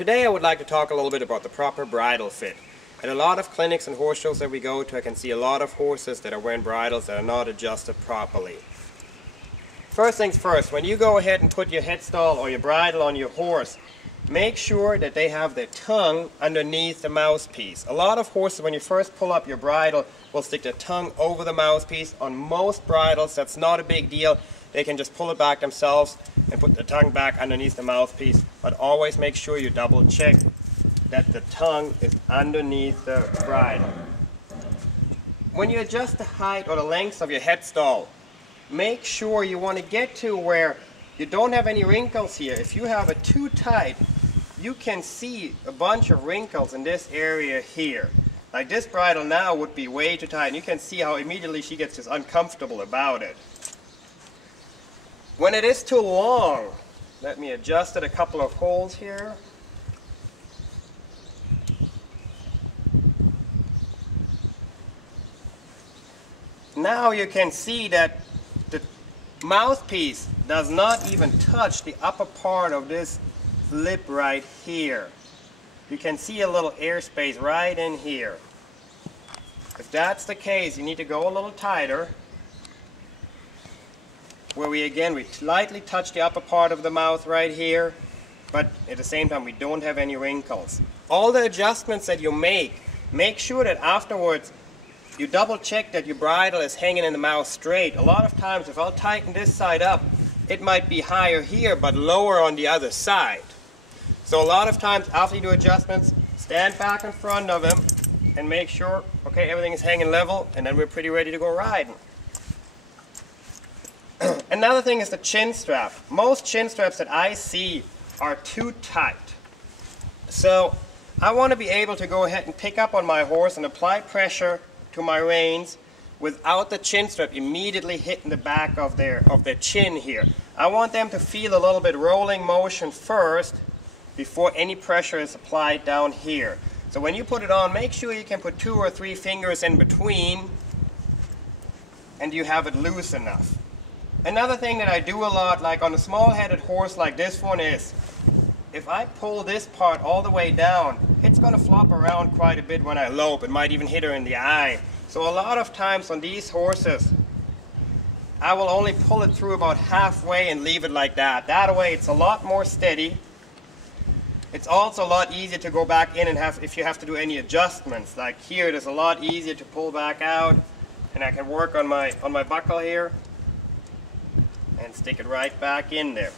Today I would like to talk a little bit about the proper bridle fit. At a lot of clinics and horse shows that we go to, I can see a lot of horses that are wearing bridles that are not adjusted properly. First things first, when you go ahead and put your headstall or your bridle on your horse, make sure that they have their tongue underneath the mouthpiece. A lot of horses, when you first pull up your bridle, will stick their tongue over the mouthpiece. On most bridles, that's not a big deal. They can just pull it back themselves and put the tongue back underneath the mouthpiece. But always make sure you double check that the tongue is underneath the bridle. When you adjust the height or the length of your headstall, make sure you want to get to where you don't have any wrinkles here. If you have it too tight, you can see a bunch of wrinkles in this area here. Like this bridle now would be way too tight, and you can see how immediately she gets just uncomfortable about it. When it is too long, let me adjust it a couple of holes here. Now you can see that the mouthpiece does not even touch the upper part of this lip right here. You can see a little airspace right in here. If that's the case, you need to go a little tighter, where we lightly touch the upper part of the mouth right here, but at the same time we don't have any wrinkles. All the adjustments that you make sure that afterwards you double check that your bridle is hanging in the mouth straight. A lot of times if I'll tighten this side up, it might be higher here but lower on the other side. So a lot of times after you do adjustments, stand back in front of him and make sure, okay, everything is hanging level, and then we're pretty ready to go riding. Another thing is the chin strap. Most chin straps that I see are too tight. So I want to be able to go ahead and pick up on my horse and apply pressure to my reins without the chin strap immediately hitting the back of their chin here. I want them to feel a little bit rolling motion first before any pressure is applied down here. So when you put it on, make sure you can put 2 or 3 fingers in between and you have it loose enough. Another thing that I do a lot, like on a small-headed horse like this one, is if I pull this part all the way down, it's going to flop around quite a bit when I lope. It might even hit her in the eye. So a lot of times on these horses, I will only pull it through about halfway and leave it like that. That way it's a lot more steady. It's also a lot easier to go back in and if you have to do any adjustments. Like here, it is a lot easier to pull back out, and I can work on my buckle here and stick it right back in there.